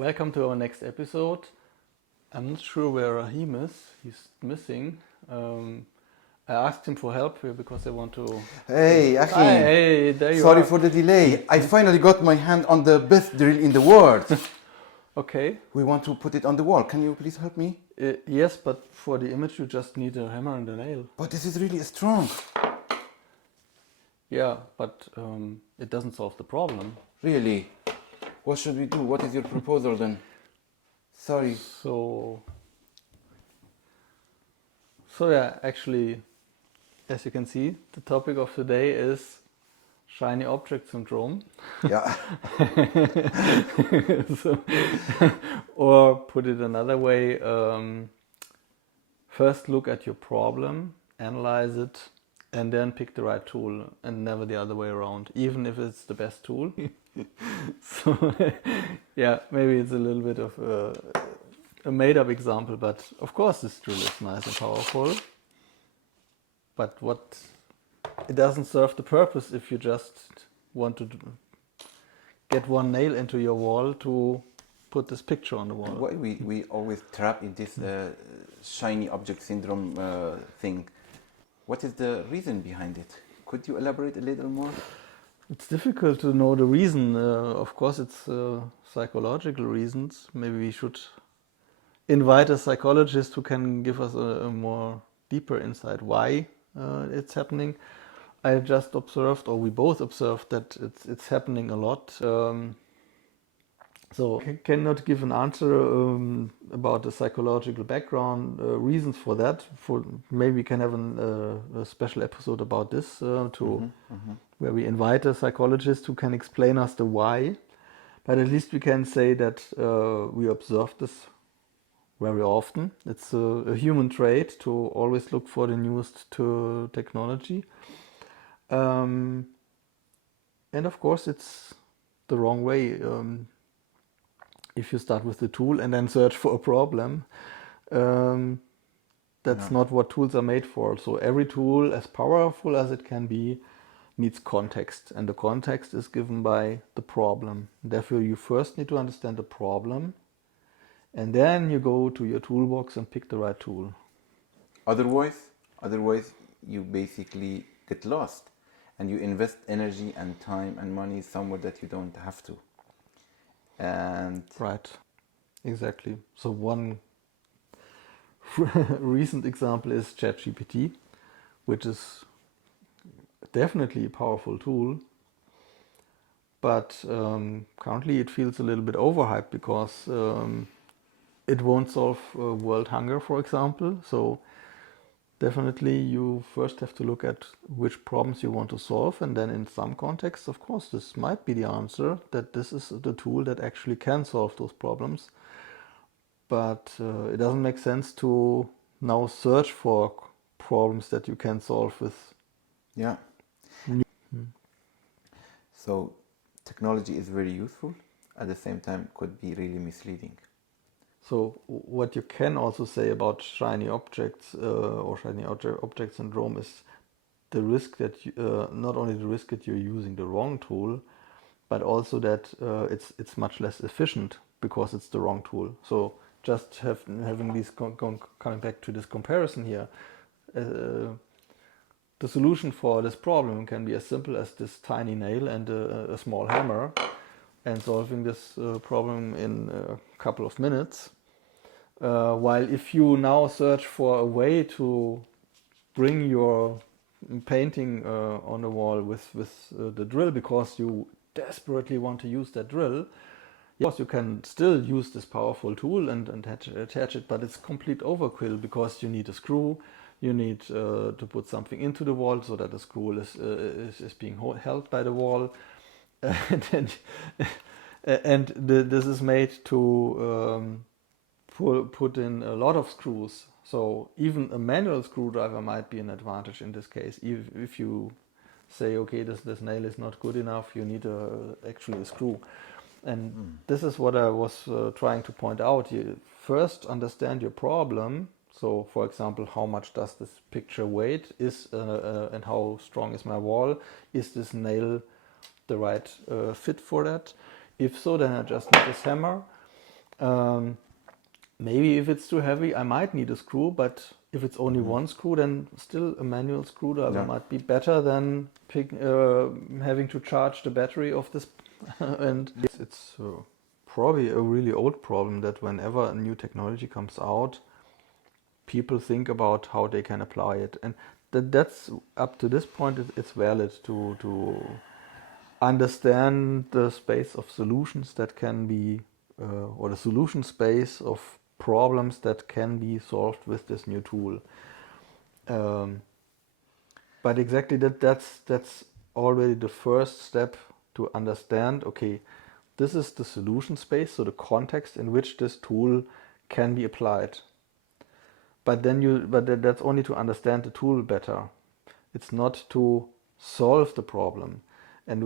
Welcome to our next episode. I'm not sure where Rahim is. He's missing. I asked him for help here because I want to... Hey, Achim. Hi, hey, there you Sorry are. for the delay. I finally got my hand on the best drill in the world. Okay. We want to put it on the wall. Can you please help me? Yes, but for the image you just need a hammer and a nail. But this is really strong. Yeah, but it doesn't solve the problem. Really? What should we do? What is your proposal then? Sorry. So yeah, actually, as you can see, the topic of today is shiny object syndrome. Yeah. Or put it another way, first look at your problem, analyze it, and then pick the right tool, and never the other way around, even if it's the best tool. So yeah, maybe it's a little bit of a made-up example, but of course this drill is nice and powerful. But it doesn't serve the purpose if you just want to get one nail into your wall to put this picture on the wall. Why we always trap in this shiny object syndrome thing? What is the reason behind it? Could you elaborate a little more? It's difficult to know the reason. Of course, it's psychological reasons. Maybe we should invite a psychologist who can give us a more deeper insight why it's happening. I just observed, or we both observed, that it's happening a lot. So I cannot give an answer about the psychological background, reasons for that. Maybe we can have a special episode about this where we invite a psychologist who can explain us the why. But at least we can say that we observe this very often. It's a human trait to always look for the newest technology. And of course, it's the wrong way. If you start with the tool and then search for a problem, that's not what tools are made for. So every tool, as powerful as it can be, needs context, and the context is given by the problem. Therefore, you first need to understand the problem, and then you go to your toolbox and pick the right tool. Otherwise, you basically get lost, and you invest energy and time and money somewhere that you don't have to. And right, exactly. So one recent example is ChatGPT, which is definitely a powerful tool, but currently it feels a little bit overhyped because it won't solve world hunger, for example. So definitely you first have to look at which problems you want to solve, and then in some contexts, of course, this might be the answer, that this is the tool that actually can solve those problems. But it doesn't make sense to now search for problems that you can solve with. yeah. So technology is very useful, at the same time could be really misleading. So what you can also say about shiny objects or shiny object syndrome is the risk that not only the risk that you're using the wrong tool, but also that it's much less efficient because it's the wrong tool. So just having these coming back to this comparison here, the solution for this problem can be as simple as this tiny nail and a small hammer, and solving this problem in a couple of minutes. While if you now search for a way to bring your painting on the wall with the drill because you desperately want to use that drill, yes, you can still use this powerful tool and attach it, but it's complete overkill because you need a screw, you need to put something into the wall so that the screw is being held by the wall, and this is made to put in a lot of screws. So even a manual screwdriver might be an advantage in this case. If you say, okay, this nail is not good enough, you need actually a screw. And this is what I was trying to point out. You first understand your problem. So, for example, how much does this picture weight and how strong is my wall? Is this nail the right fit for that? If so, then I just need this hammer. Maybe if it's too heavy, I might need a screw, but if it's only one screw, then still a manual screwdriver Yeah. might be better than having to charge the battery of this. And it's probably a really old problem that whenever a new technology comes out, people think about how they can apply it. And that's up to this point, it's valid to understand the space of solutions that can be, or the solution space of problems that can be solved with this new tool. But exactly that's already the first step to understand. Okay, this is the solution space, so the context in which this tool can be applied. But that's only to understand the tool better. It's not to solve the problem. And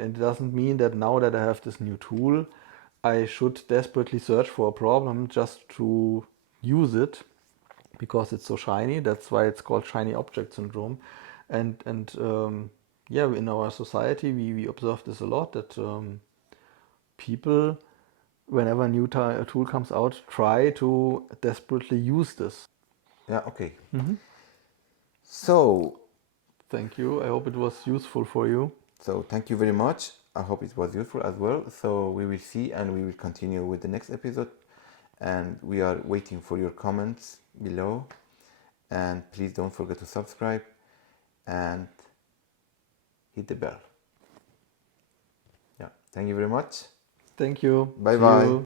it doesn't mean that now that I have this new tool, I should desperately search for a problem just to use it because it's so shiny. That's why it's called shiny object syndrome. And yeah, in our society, we observe this a lot, that people, whenever a new tool comes out, try to desperately use this. Yeah, okay. So, Thank you. I hope it was useful for you. so thank you very much. I hope it was useful as well. So we will see and we will continue with the next episode. And we are waiting for your comments below. And please don't forget to subscribe and hit the bell. Yeah, thank you very much. Thank you. Bye See bye. you.